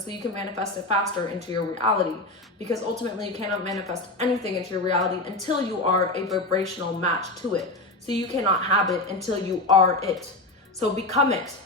so you can manifest it faster into your reality. Because ultimately you cannot manifest anything into your reality until you are a vibrational match to it. So you cannot have it until you are it. So become it.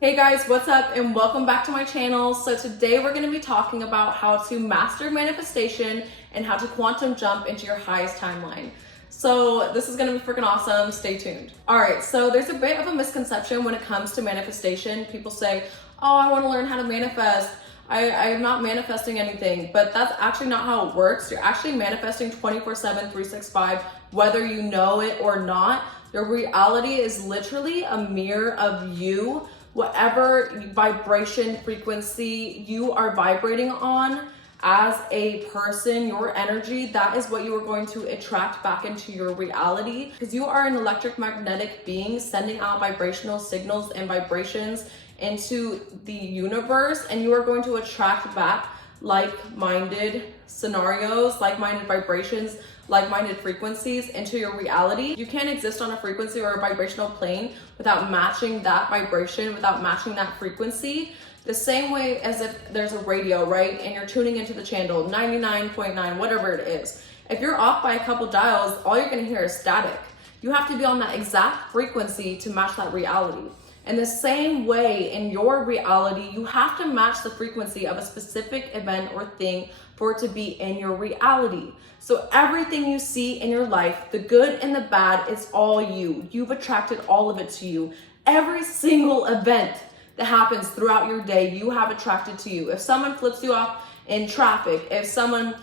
Hey guys, what's up and welcome back to my channel. So today we're going to be talking about how to master manifestation and how to quantum jump into your highest timeline. So this is going to be freaking awesome. Stay tuned. All right, so there's a bit of a misconception when it comes to manifestation. People say, oh, I want to learn how to manifest. I am not manifesting anything, but that's actually not how it works. You're actually manifesting 24/7, 365, whether you know it or not. Your reality is literally a mirror of you. Whatever vibration frequency you are vibrating on as a person, your energy, that is what you are going to attract back into your reality, because you are an electromagnetic being sending out vibrational signals and vibrations into the universe, and you are going to attract back like-minded scenarios, like-minded vibrations, like-minded frequencies into your reality. You can't exist on a frequency or a vibrational plane without matching that vibration, without matching that frequency. The same way as if there's a radio, right? And you're tuning into the channel 99.9, whatever it is. If you're off by a couple dials, all you're gonna hear is static. You have to be on that exact frequency to match that reality. In the same way, in your reality, you have to match the frequency of a specific event or thing for it to be in your reality. So everything you see in your life, the good and the bad, is all you. You've attracted all of it to you. Every single event that happens throughout your day, you have attracted to you. If someone flips you off in traffic, if someone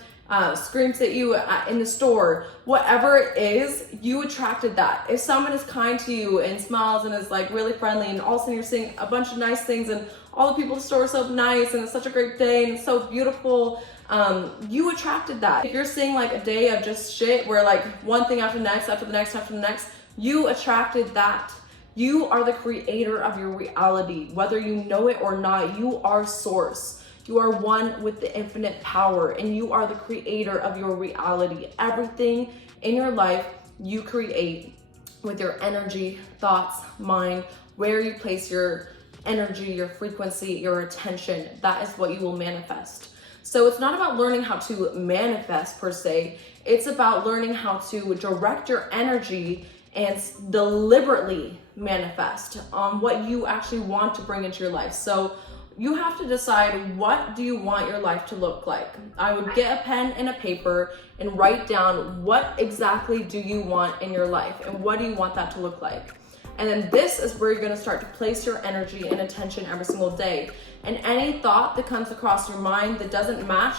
screams at you in the store, whatever it is, you attracted that. If someone is kind to you and smiles and is like really friendly, and all of a sudden you're seeing a bunch of nice things and all the people at the store are so nice and it's such a great day and it's so beautiful, you attracted that. If you're seeing like a day of just shit where like one thing after the next, after the next, after the next, you attracted that. You are the creator of your reality. Whether you know it or not, you are source. You are one with the infinite power, and you are the creator of your reality. Everything in your life you create with your energy, thoughts, mind, where you place your energy, your frequency, your attention. That is what you will manifest. So it's not about learning how to manifest per se. It's about learning how to direct your energy and deliberately manifest on what you actually want to bring into your life. So you have to decide, what do you want your life to look like? I would get a pen and a paper and write down, what exactly do you want in your life and what do you want that to look like? And then this is where you're going to start to place your energy and attention every single day. And any thought that comes across your mind that doesn't match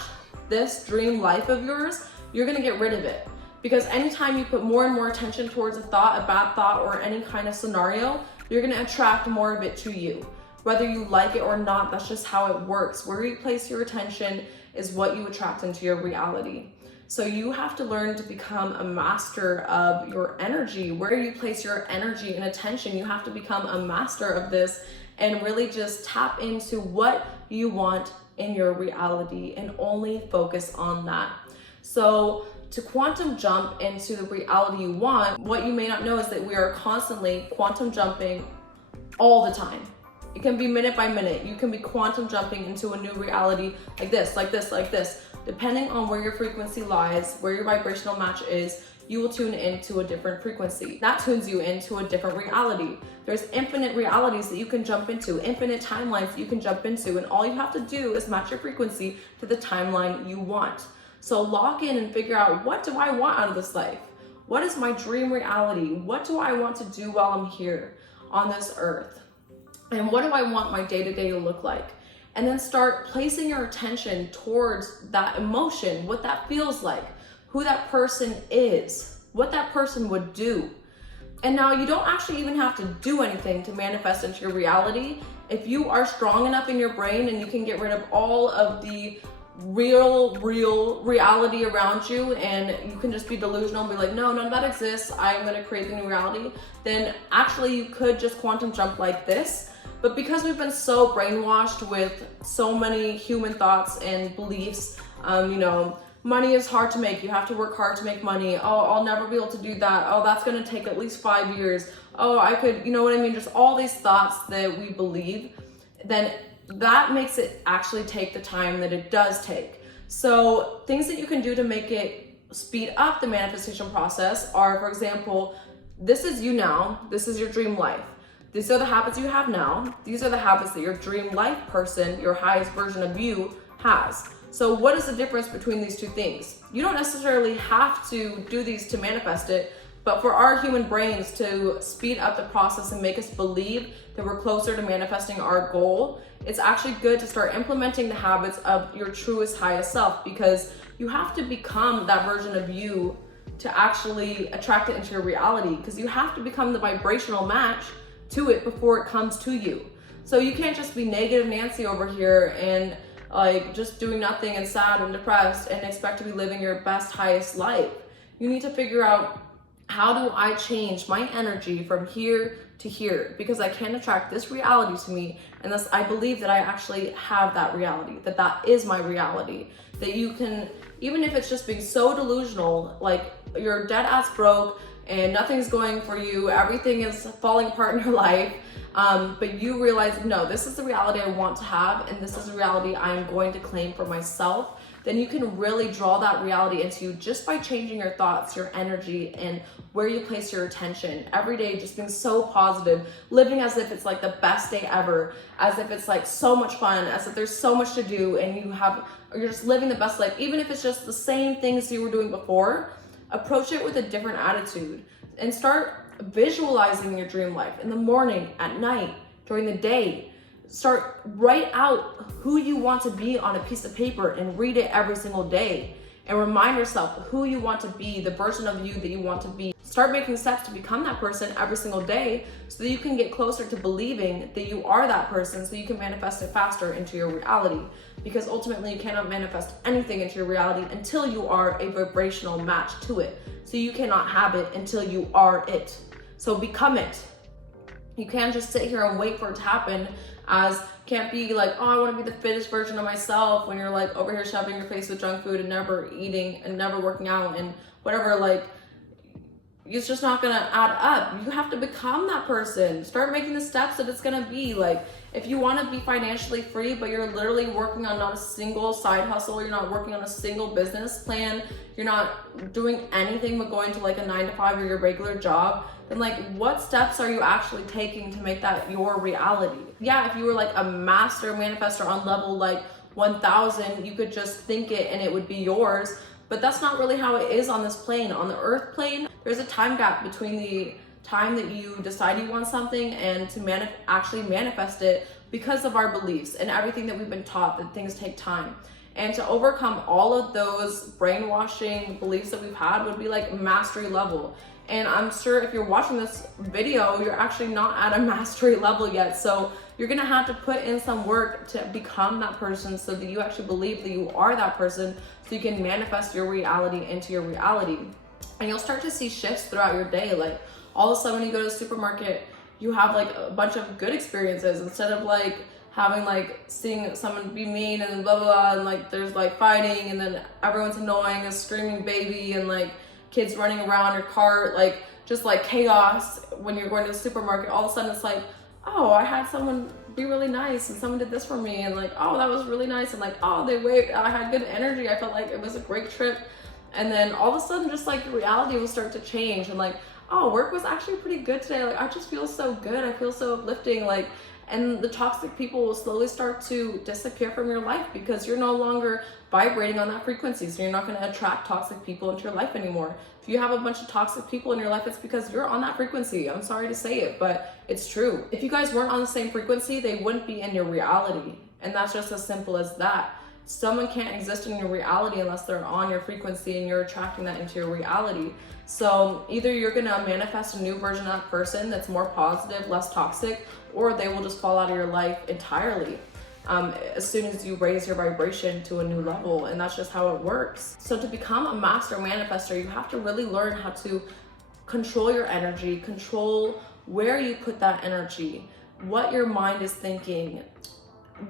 this dream life of yours, you're going to get rid of it. Because anytime you put more and more attention towards a thought, a bad thought, or any kind of scenario, you're going to attract more of it to you. Whether you like it or not, that's just how it works. Where you place your attention is what you attract into your reality. So you have to learn to become a master of your energy. Where you place your energy and attention, you have to become a master of this and really just tap into what you want in your reality and only focus on that. So to quantum jump into the reality you want, what you may not know is that we are constantly quantum jumping all the time. It can be minute by minute. You can be quantum jumping into a new reality like this, like this, like this. Depending on where your frequency lies, where your vibrational match is, you will tune into a different frequency. That tunes you into a different reality. There's infinite realities that you can jump into, infinite timelines that you can jump into, and all you have to do is match your frequency to the timeline you want. So lock in and figure out, what do I want out of this life? What is my dream reality? What do I want to do while I'm here on this earth? And what do I want my day-to-day to look like? And then start placing your attention towards that emotion, what that feels like, who that person is, what that person would do. And now you don't actually even have to do anything to manifest into your reality. If you are strong enough in your brain and you can get rid of all of the real reality around you, and you can just be delusional and be like, no, none of that exists, I'm going to create the new reality, then actually you could just quantum jump like this. But because we've been so brainwashed with so many human thoughts and beliefs, money is hard to make. You have to work hard to make money. Oh, I'll never be able to do that. Oh, that's going to take at least 5 years. oh, I could, you know what I mean? Just all these thoughts that we believe, then that makes it actually take the time that it does take. So things that you can do to make it speed up the manifestation process are, for example, this is you now, this is your dream life. These are the habits you have now. These are the habits that your dream life person, your highest version of you, has. So what is the difference between these two things? You don't necessarily have to do these to manifest it, but for our human brains to speed up the process and make us believe that we're closer to manifesting our goal, it's actually good to start implementing the habits of your truest, highest self, because you have to become that version of you to actually attract it into your reality, because you have to become the vibrational match to it before it comes to you. So you can't just be negative Nancy over here and like just doing nothing and sad and depressed and expect to be living your best, highest life. You need to figure out, how do I change my energy from here to here? Because I can attract this reality to me, and thus I believe that I actually have that reality, that that is my reality. That you can, even if it's just being so delusional, like you're dead ass broke and nothing's going for you, everything is falling apart in your life, but you realize, no, this is the reality I want to have, and this is the reality I'm going to claim for myself, then you can really draw that reality into you just by changing your thoughts, your energy, and where you place your attention. Every day just being so positive, living as if it's like the best day ever, as if it's like so much fun, as if there's so much to do, and you're just living the best life. Even if it's just the same things you were doing before, approach it with a different attitude and start visualizing your dream life in the morning, at night, during the day. Start write out who you want to be on a piece of paper and read it every single day, and remind yourself who you want to be, the version of you that you want to be. Start making steps to become that person every single day so that you can get closer to believing that you are that person, so you can manifest it faster into your reality. Because ultimately you cannot manifest anything into your reality until you are a vibrational match to it. So you cannot have it until you are it. So become it. You can't just sit here and wait for it to happen. Can't be like, oh, I want to be the fittest version of myself when you're like over here shoving your face with junk food and never eating and never working out and whatever. Like, it's just not gonna add up. You have to become that person. Start making the steps that it's gonna be. Like, if you want to be financially free, but you're literally working on not a single side hustle, you're not working on a single business plan, you're not doing anything but going to like a 9-to-5 or your regular job, then like, what steps are you actually taking to make that your reality? Yeah, if you were like a master manifestor on level like 1000, you could just think it and it would be yours. But that's not really how it is on this plane. On the earth plane, there's a time gap between the time that you decide you want something and to actually manifest it, because of our beliefs and everything that we've been taught, that things take time. And to overcome all of those brainwashing beliefs that we've had would be like mastery level. And I'm sure if you're watching this video, you're actually not at a mastery level yet. So you're gonna have to put in some work to become that person, so that you actually believe that you are that person, so you can manifest your reality into your reality. And you'll start to see shifts throughout your day. Like, all of a sudden when you go to the supermarket, you have like a bunch of good experiences, instead of like having like seeing someone be mean and blah blah blah, and like there's like fighting, and then everyone's annoying, a screaming baby, and like kids running around your cart, like just like chaos. When you're going to the supermarket, all of a sudden it's like, oh, I had someone be really nice and someone did this for me, and like, oh, that was really nice, and like, oh, they waved, I had good energy, I felt like it was a great trip. And then all of a sudden just like reality will start to change, and like, oh, work was actually pretty good today, like I just feel so good, I feel so uplifting, like, and the toxic people will slowly start to disappear from your life, because you're no longer vibrating on that frequency. So you're not going to attract toxic people into your life anymore. If you have a bunch of toxic people in your life, it's because you're on that frequency. I'm sorry to say it, but it's true. If you guys weren't on the same frequency, they wouldn't be in your reality. And that's just as simple as that. Someone can't exist in your reality unless they're on your frequency and you're attracting that into your reality. So either you're gonna manifest a new version of that person that's more positive, less toxic, or they will just fall out of your life entirely as soon as you raise your vibration to a new level. And that's just how it works. So to become a master manifestor, you have to really learn how to control your energy, control where you put that energy, what your mind is thinking,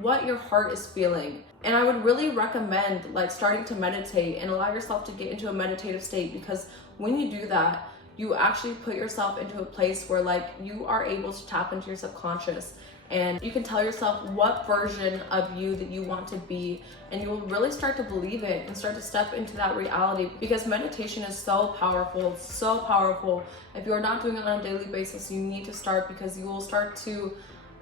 what your heart is feeling. And I would really recommend like starting to meditate and allow yourself to get into a meditative state, because when you do that, you actually put yourself into a place where like you are able to tap into your subconscious, and you can tell yourself what version of you that you want to be, and you will really start to believe it and start to step into that reality, because meditation is so powerful. It's so powerful. If you're not doing it on a daily basis, you need to start, because you will start to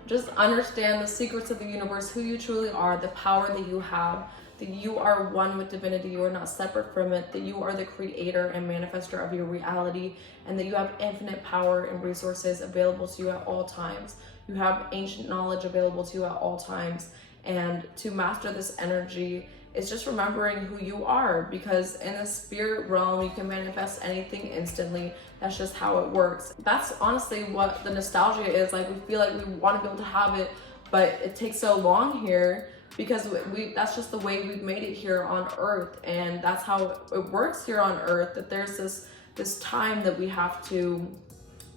just understand the secrets of the universe, who you truly are, the power that you have, that you are one with divinity, you are not separate from it, that you are the creator and manifester of your reality, and that you have infinite power and resources available to you at all times. You have ancient knowledge available to you at all times. And to master this energy is just remembering who you are, because in the spirit realm, you can manifest anything instantly. That's just how it works. That's honestly what the nostalgia is. Like, we feel like we want to be able to have it, but it takes so long here because that's just the way we've made it here on earth. And that's how it works here on earth, that there's this time that we have to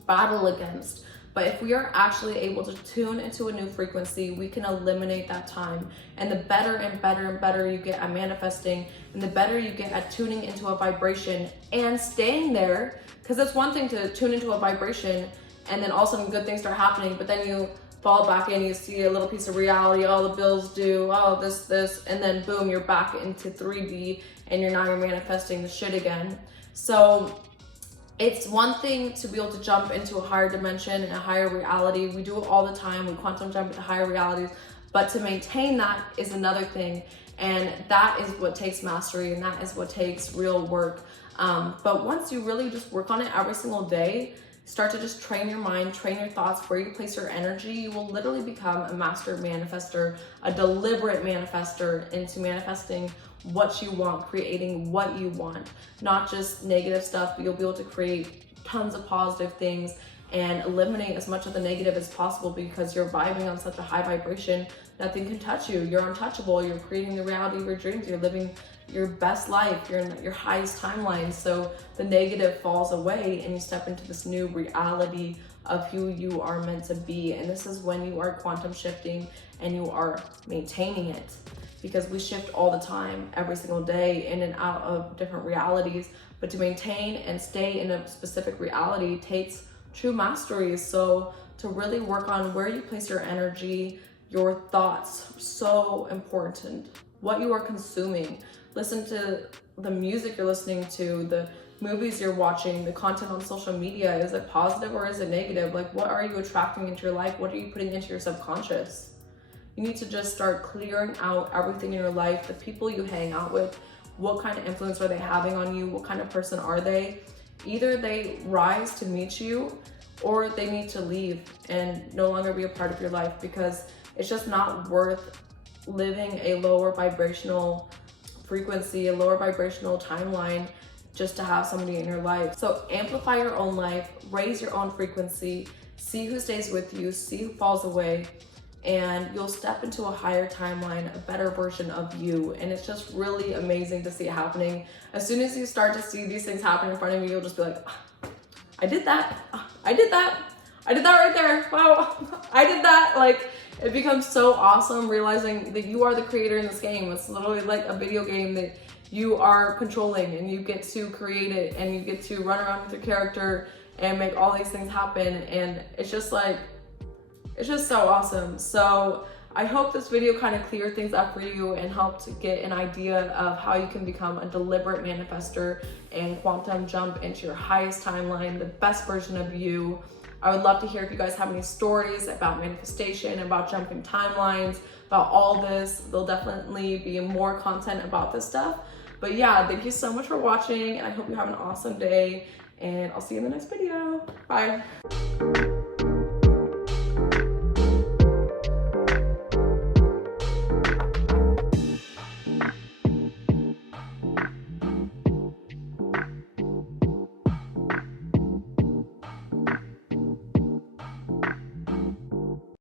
battle against. But if we are actually able to tune into a new frequency, we can eliminate that time. And the better and better and better you get at manifesting, and the better you get at tuning into a vibration and staying there, because it's one thing to tune into a vibration and then all of a sudden good things start happening, but then you fall back in, you see a little piece of reality, oh, the bills due, oh, this, and then boom, you're back into 3D, and you're manifesting the shit again. So it's one thing to be able to jump into a higher dimension and a higher reality. We do it all the time. We quantum jump into higher realities, but to maintain that is another thing. And that is what takes mastery, and that is what takes real work. But once you really just work on it every single day, start to just train your mind, train your thoughts, where you place your energy, you will literally become a master manifester, a deliberate manifester into manifesting what you want, creating what you want, not just negative stuff, but you'll be able to create tons of positive things and eliminate as much of the negative as possible, because you're vibing on such a high vibration. Nothing can touch you. You're untouchable. You're creating the reality of your dreams. You're living your best life. You're in your highest timeline. So the negative falls away, and you step into this new reality of who you are meant to be. And this is when you are quantum shifting and you are maintaining it, because we shift all the time, every single day, in and out of different realities. But to maintain and stay in a specific reality takes true mastery. So to really work on where you place your energy, your thoughts, so important. What you are consuming. Listen to the music you're listening to, the movies you're watching, the content on social media. Is it positive or is it negative? Like, what are you attracting into your life? What are you putting into your subconscious? You need to just start clearing out everything in your life, the people you hang out with, what kind of influence are they having on you? What kind of person are they? Either they rise to meet you, or they need to leave and no longer be a part of your life, because it's just not worth living a lower vibrational frequency, a lower vibrational timeline, just to have somebody in your life. So amplify your own life, raise your own frequency, see who stays with you, see who falls away, and you'll step into a higher timeline, a better version of you. And it's just really amazing to see it happening. As soon as you start to see these things happen in front of you, you'll just be like, I did that. I did that. I did that right there. Wow. I did that. Like, it becomes so awesome realizing that you are the creator in this game. It's literally like a video game that you are controlling, and you get to create it, and you get to run around with your character and make all these things happen. And it's just like, it's just so awesome. So I hope this video kind of cleared things up for you and helped get an idea of how you can become a deliberate manifester and quantum jump into your highest timeline, the best version of you. I would love to hear if you guys have any stories about manifestation, about jumping timelines, about all this. There'll definitely be more content about this stuff. But yeah, thank you so much for watching, and I hope you have an awesome day, and I'll see you in the next video. Bye.